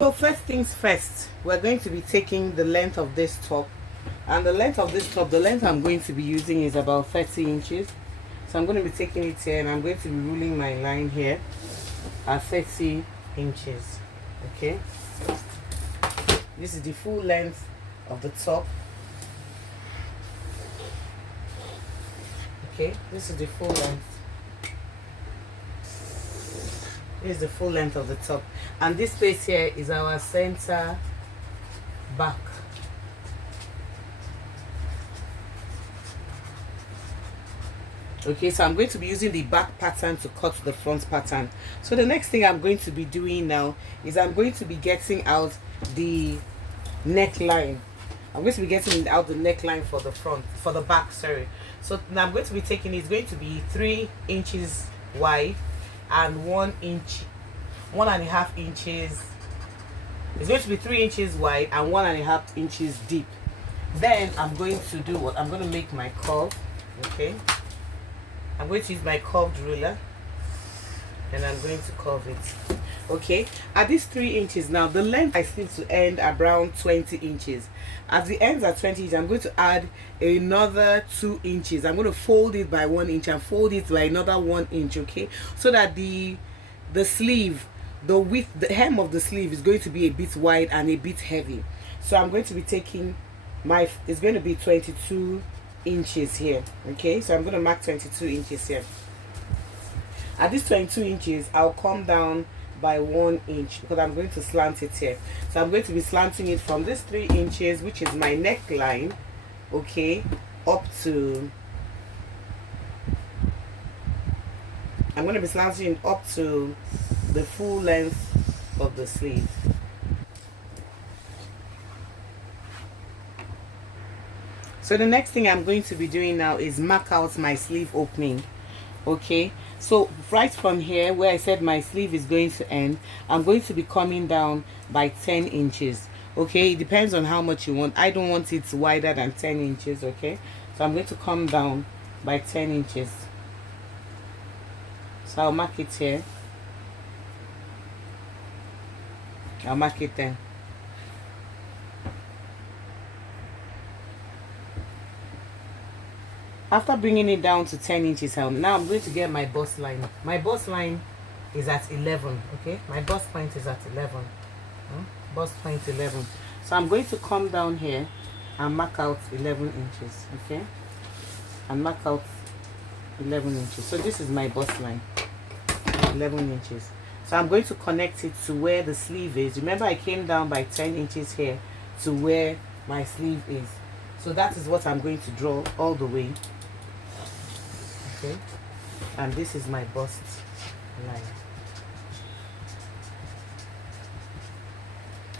So first things first, we're going to be taking the length of this top, and the length of this top, the length I'm going to be using is about 30 inches. So I'm going to be taking it here, and I'm going to be ruling my line here at 30 inches. Okay, this is the full length of the top. Okay, this is the full length. This is the full length of the top, and this space here is our center back. Okay, so I'm going to be using the back pattern to cut the front pattern. So the next thing I'm going to be doing now is I'm going to be getting out the neckline. I'm going to be getting out the neckline for the front, for the back, sorry. So now I'm going to be taking, it's going to be 3 inches wide and 1 inch, 1.5 inches. It's going to be 3 inches wide and 1.5 inches deep. Then I'm going to do what? I'm going to make my curve. Okay, I'm going to use my curved ruler, and I'm going to curve it. Okay, at this 3 inches now, the length I sleeve to end around 20 inches. At the ends at 20 inches, I'm going to add another 2 inches. I'm going to fold it by 1 inch and fold it by another 1 inch. Okay, so that the sleeve, the width, the hem of the sleeve is going to be a bit wide and a bit heavy. So I'm going to be taking my, it's going to be 22 inches here. Okay, so I'm going to mark 22 inches here. At this 22 inches, I'll come down by 1 inch because I'm going to slant it here. So I'm going to be slanting it from this 3 inches, which is my neckline, okay, up to, I'm going to be slanting it up to the full length of the sleeve. So the next thing I'm going to be doing now is mark out my sleeve opening. Okay, so right from here where I said my sleeve is going to end, I'm going to be coming down by 10 inches. Okay, it depends on how much you want. I don't want it wider than 10 inches. Okay, so I'm going to come down by 10 inches. So I'll mark it here. I'll mark it there. After bringing it down to 10 inches, now I'm going to get my bust line. My bust line is at 11. Okay, my bust point is at 11. Bust point 11. So I'm going to come down here and mark out 11 inches. Okay, and mark out 11 inches. So this is my bust line, 11 inches. So I'm going to connect it to where the sleeve is. Remember, I came down by 10 inches here to where my sleeve is. So that is what I'm going to draw all the way. Okay, and this is my bust line.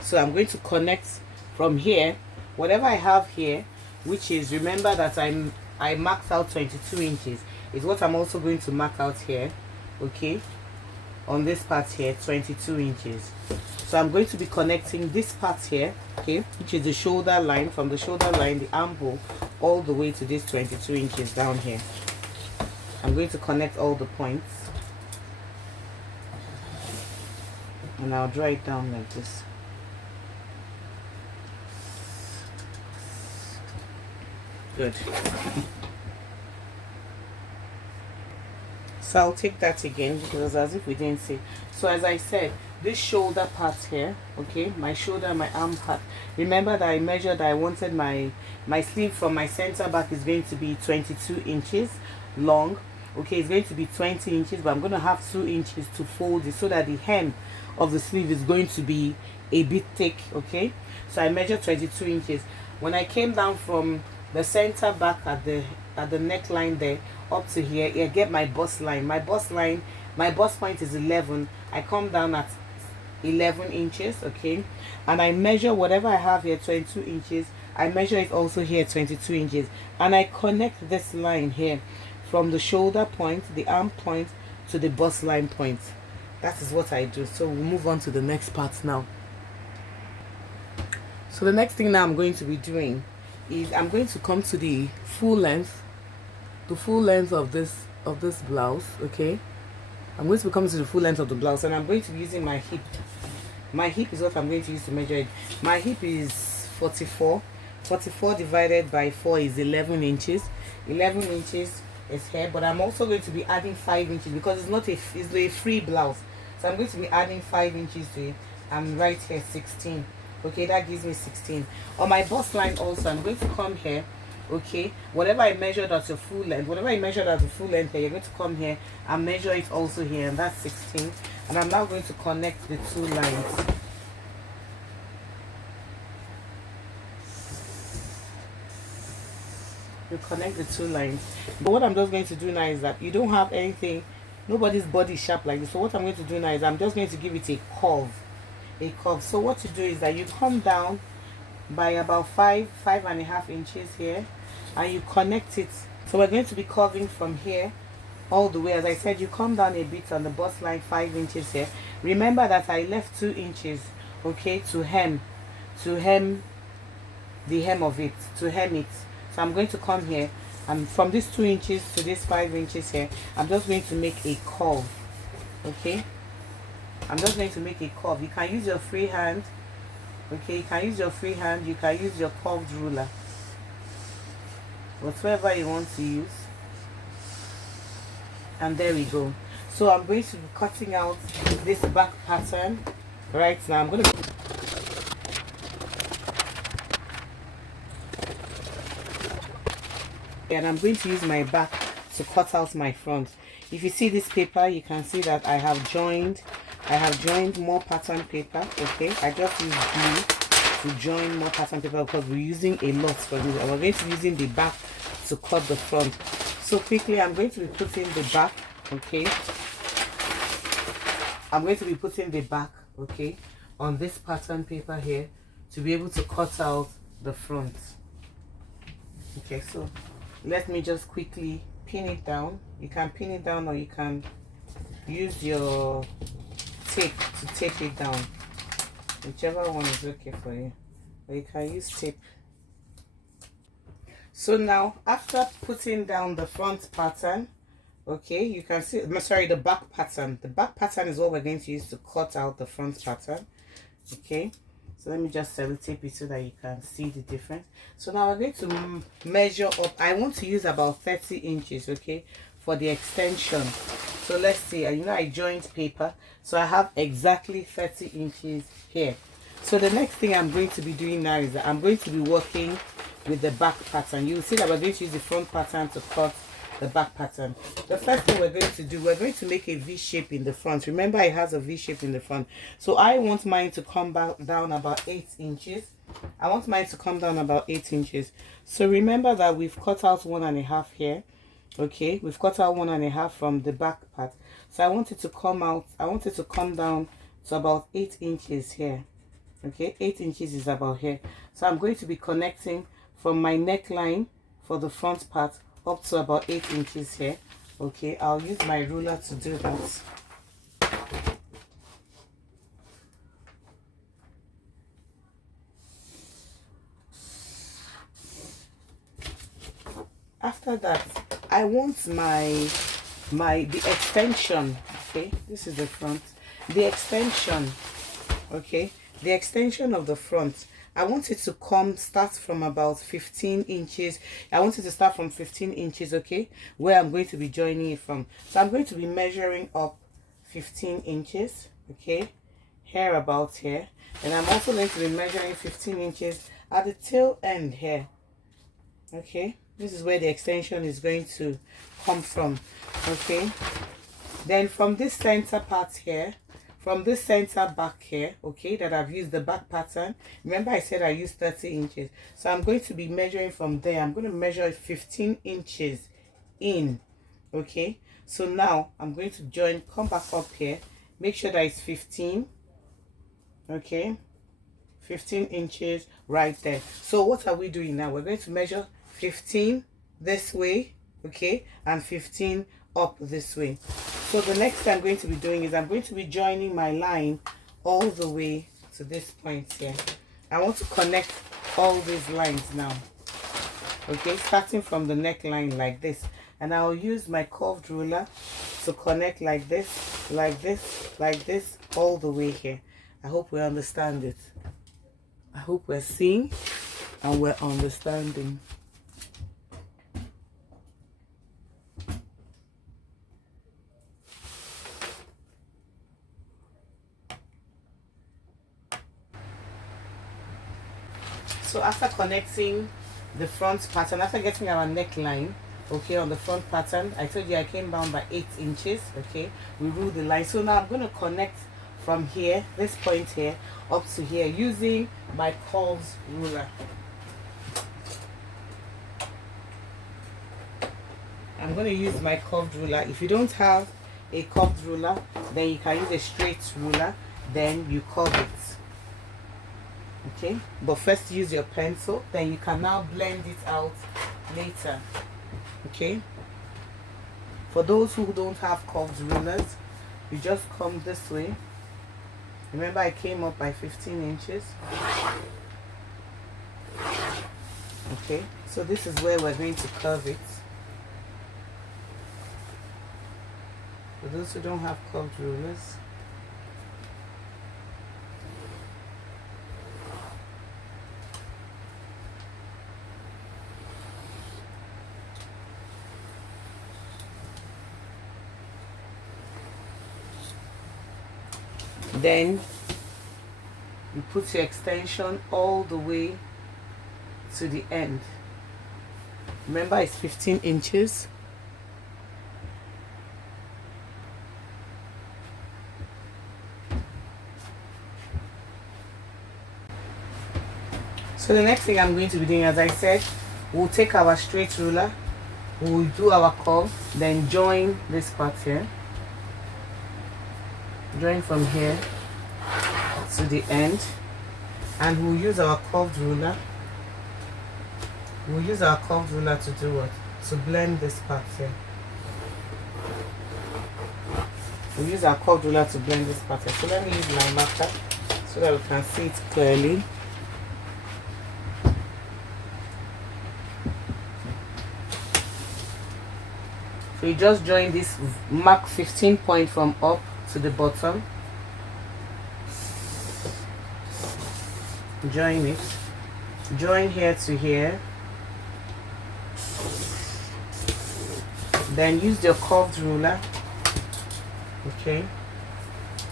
So I'm going to connect from here, whatever I have here, which is, remember that I marked out 22 inches, is what I'm also going to mark out here. Okay, on this part here, 22 inches. So I'm going to be connecting this part here, okay, which is the shoulder line, from the shoulder line, the armhole, all the way to this 22 inches down here. I'm going to connect all the points, and I'll draw it down like this. Good. So I'll take that again because as if we didn't see. So as I said, this shoulder part here, okay, my shoulder, my arm part, remember that I measured, I wanted my sleeve from my center back is going to be 22 inches long. Okay, it's going to be 20 inches, but I'm going to have 2 inches to fold it so that the hem of the sleeve is going to be a bit thick. Okay, so I measured 22 inches. When I came down from the center back at the neckline there up to here, I get my bust line. My bust point is 11. I come down at 11 inches. Okay, and I measure whatever I have here, 22 inches. I measure it also here, 22 inches, and I connect this line here from the shoulder point, the arm point, to the bust line point. That is what I do. So we'll move on to the next part now. So the next thing now I'm going to be doing is I'm going to come to the full length of this blouse. Okay, I'm going to be coming to the full length of the blouse, and I'm going to be using my hip My hip is what I'm going to use to measure it. My hip is 44. 44 divided by 4 is 11 inches. 11 inches is here, but I'm also going to be adding 5 inches because it's a free blouse. So I'm going to be adding 5 inches to it. I'm right here 16. Okay, that gives me 16. On my bust line also, I'm going to come here. Okay, whatever I measured at the full length, whatever I measured at the full length here, you're going to come here and measure it also here, and that's 16. And I'm now going to connect the two lines. You connect the two lines. But what I'm just going to do now is that you don't have anything, nobody's body sharp like this. So what I'm going to do now is I'm just going to give it a curve. A curve. So what you do is that you come down by about 5.5 inches here, and you connect it. So we're going to be curving from here all the way. As I said, you come down a bit on the bust line 5 inches here. Remember that I left 2 inches, okay, to hem the hem of it, to hem it. So I'm going to come here, and from this 2 inches to this 5 inches here, I'm just going to make a curve. Okay, I'm just going to make a curve. You can use your free hand. Okay, you can use your free hand, you can use your curved ruler, whatever you want to use. And there we go. So I'm going to be cutting out this back pattern right now. I'm going to use my back to cut out my front. If you see this paper, you can see that I have joined more pattern paper. Okay, I just use glue to join more pattern paper because we're using a lot for this, and we're going to be using the back to cut the front. So quickly, I'm going to be putting the back. Okay, I'm going to be putting the back, okay, on this pattern paper here to be able to cut out the front. Okay, so let me just quickly pin it down. You can pin it down, or you can use your tape to tape it down, whichever one is okay for you, or you can use tape. So now, after putting down the front pattern, okay, you can see, sorry, the back pattern is what we're going to use to cut out the front pattern. Okay, so let me just sellotape it so that you can see the difference. So now we're going to measure up. I want to use about 30 inches, okay, for the extension. So let's see, I joined paper, so I have exactly 30 inches here. So the next thing I'm going to be doing now is that I'm going to be working with the back pattern. You'll see that we're going to use the front pattern to cut the back pattern. The first thing we're going to do, we're going to make a V shape in the front. Remember, it has a V shape in the front. So I want mine to come back down about 8 inches. I want mine to come down about 8 inches. So remember that we've cut out 1.5 here. Okay, we've cut out 1.5 from the back part. So I want it to come out, I want it to come down to about 8 inches here. Okay, 8 inches is about here. So I'm going to be connecting from my neckline for the front part up to about 8 inches here. Okay, I'll use my ruler to do that. After that, I want the extension. Okay, this is the front. The extension, okay, the extension of the front, I want it to start from about 15 inches. I want it to start from 15 inches, okay, where I'm going to be joining it from. So I'm going to be measuring up 15 inches, okay, here about here. And I'm also going to be measuring 15 inches at the tail end here. Okay, this is where the extension is going to come from. Okay, then from this center part here, from this center back here, okay, that I've used the back pattern, remember I said I used 30 inches, so I'm going to be measuring from there. I'm going to measure 15 inches in. Okay, so now I'm going to join, come back up here, make sure that it's 15. Okay, 15 inches right there. So what are we doing now? We're going to measure 15 this way, okay, and 15 up this way. So the next thing I'm going to be doing is I'm going to be joining my line all the way to this point here. I want to connect all these lines now, okay, starting from the neckline like this, and I'll use my curved ruler to connect like this, like this, like this, all the way here. I hope we understand it. I hope we're seeing and we're understanding. So after connecting the front pattern, after getting our neckline, okay, on the front pattern, I told you I came down by 8 inches, okay, we ruled the line. So now I'm going to connect from here, this point here, up to here, using my curved ruler. I'm going to use my curved ruler. If you don't have a curved ruler, then you can use a straight ruler, then you curve it. Okay, but first use your pencil, then you can now blend it out later. Okay, for those who don't have curved rulers, you just come this way. Remember, I came up by 15 inches. Okay, so this is where we're going to curve it. For those who don't have curved rulers, then you put your extension all the way to the end. Remember, it's 15 inches. So the next thing I'm going to be doing, as I said, we'll take our straight ruler, we'll do our curve, then join this part here. Join from here to the end, and we'll use our curved ruler. We'll use our curved ruler to do what? To blend this part here. We'll use our curved ruler to blend this part here. So let me use my marker so that we can see it clearly. So you just join this, mark 15 point from up to the bottom. Join it. Join here to here. Then use your curved ruler. Okay.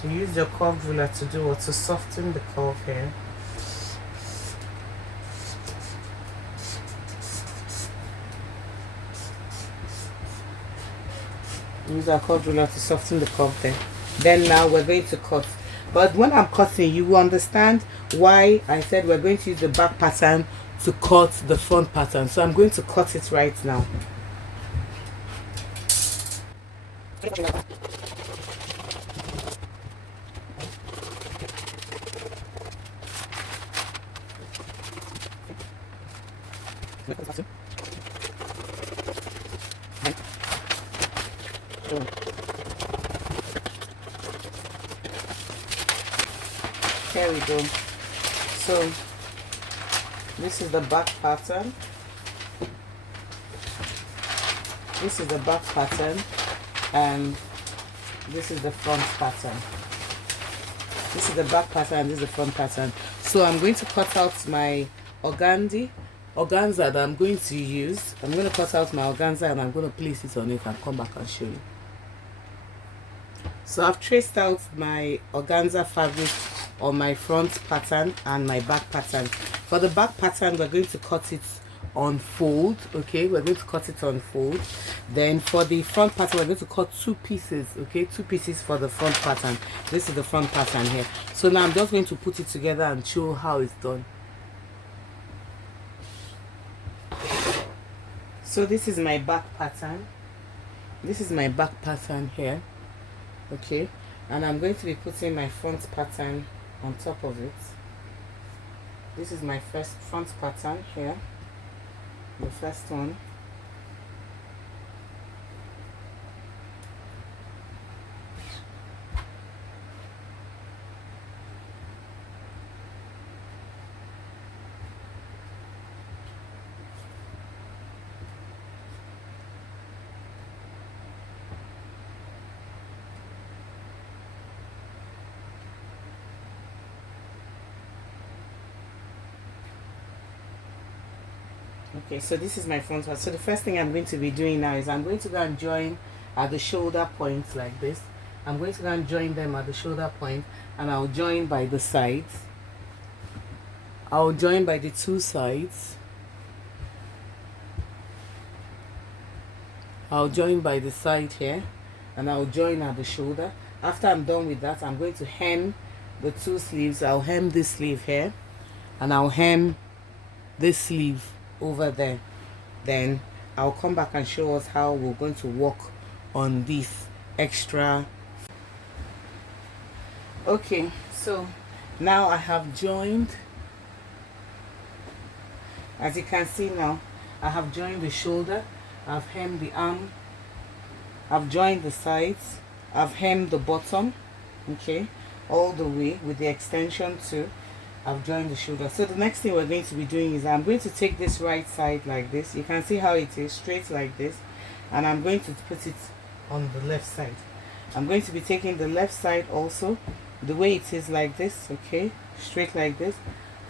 You use your curved ruler to do what? To soften the curve here. Use our curved ruler to soften the curve there. Then now we're going to cut. But when I'm cutting, you will understand why I said we're going to use the back pattern to cut the front pattern. So I'm going to cut it right now. Here we go. So this is the back pattern. This is the back pattern, and this is the front pattern. This is the back pattern, and this is the front pattern. So I'm going to cut out my organza that I'm going to use. I'm going to cut out my organza and I'm going to place it on it and come back and show you. So I've traced out my organza fabric on my front pattern and my back pattern. For the back pattern, we're going to cut it on fold. Okay, we're going to cut it on fold. Then for the front pattern, we're going to cut 2 pieces. Okay, 2 pieces for the front pattern. This is the front pattern here. So now I'm just going to put it together and show how it's done. So this is my back pattern. This is my back pattern here. Okay, and I'm going to be putting my front pattern on top of it. This is my first front pattern here, the first one. Okay, so this is my front part. So the first thing I'm going to be doing now is I'm going to go and join at the shoulder points like this. I'm going to go and join them at the shoulder point, and I'll join by the sides. I'll join by the two sides. I'll join by the side here, and I'll join at the shoulder. After I'm done with that, I'm going to hem the two sleeves. I'll hem this sleeve here, and I'll hem this sleeve over there. Then I'll come back and show us how we're going to work on this extra. Okay, so now I have joined. As you can see now, I have joined the shoulder, I've hemmed the arm, I've joined the sides, I've hemmed the bottom, okay, all the way with the extension too. I've joined the shoulder. So the next thing we're going to be doing is I'm going to take this right side like this. You can see how it is straight like this, and I'm going to put it on the left side. I'm going to be taking the left side also the way it is like this, okay, straight like this,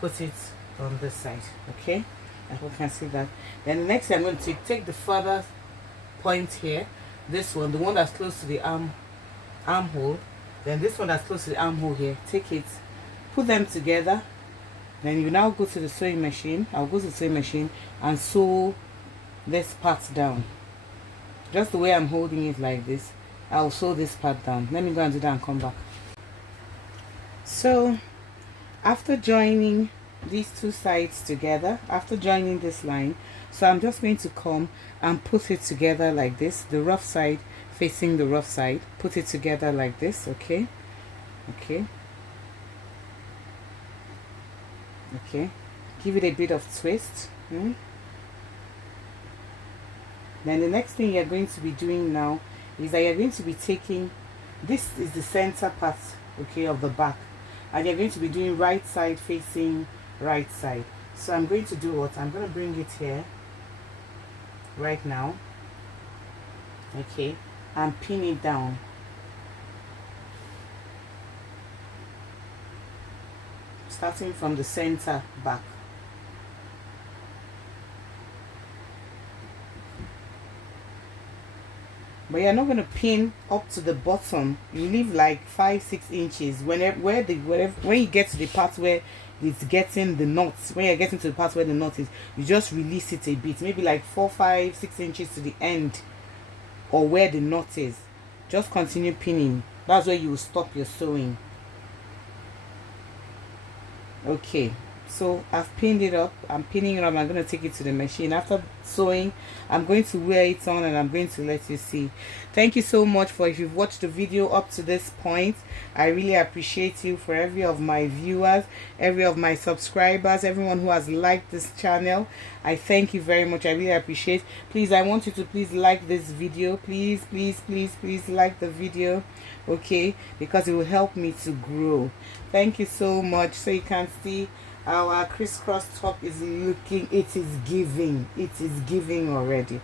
put it on this side, okay. I hope you can see that. Then the next thing I'm going to take the further point here, this one, the one that's close to the armhole, then this one that's close to the armhole here, take it, put them together. Then you now go to the sewing machine. I'll go to the sewing machine and sew this part down, just the way I'm holding it like this. I'll sew this part down. Let me go and do that and come back. So after joining these two sides together, after joining this line, so I'm just going to come and put it together like this, the rough side facing the rough side, put it together like this, okay, okay, give it a bit of twist. Then the next thing you're going to be doing now is that you're going to be taking, this is the center part, okay, of the back, and you're going to be doing right side facing right side. So I'm going to do what? I'm going to bring it here right now, okay, and pin it down. Starting from the center back. But you're not going to pin up to the bottom. You leave like 5-6 inches when you get to the part where it's getting the knots. When you're getting to the part where the knot is, you just release it a bit, maybe like 4-5-6 inches to the end or where the knot is. Just continue pinning. That's where you will stop your sewing. Okay, so I've pinned it up. I'm pinning it up. I'm going to take it to the machine. After sewing, I'm going to wear it on and I'm going to let you see. Thank you so much for, if you've watched the video up to this point, I really appreciate you. For every of my viewers, every of my subscribers, everyone who has liked this channel, I thank you very much. I really appreciate. Please, I want you to please like this video. Please like the video, okay, because it will help me to grow. Thank you so much. So you can see our crisscross top is looking, it is giving already.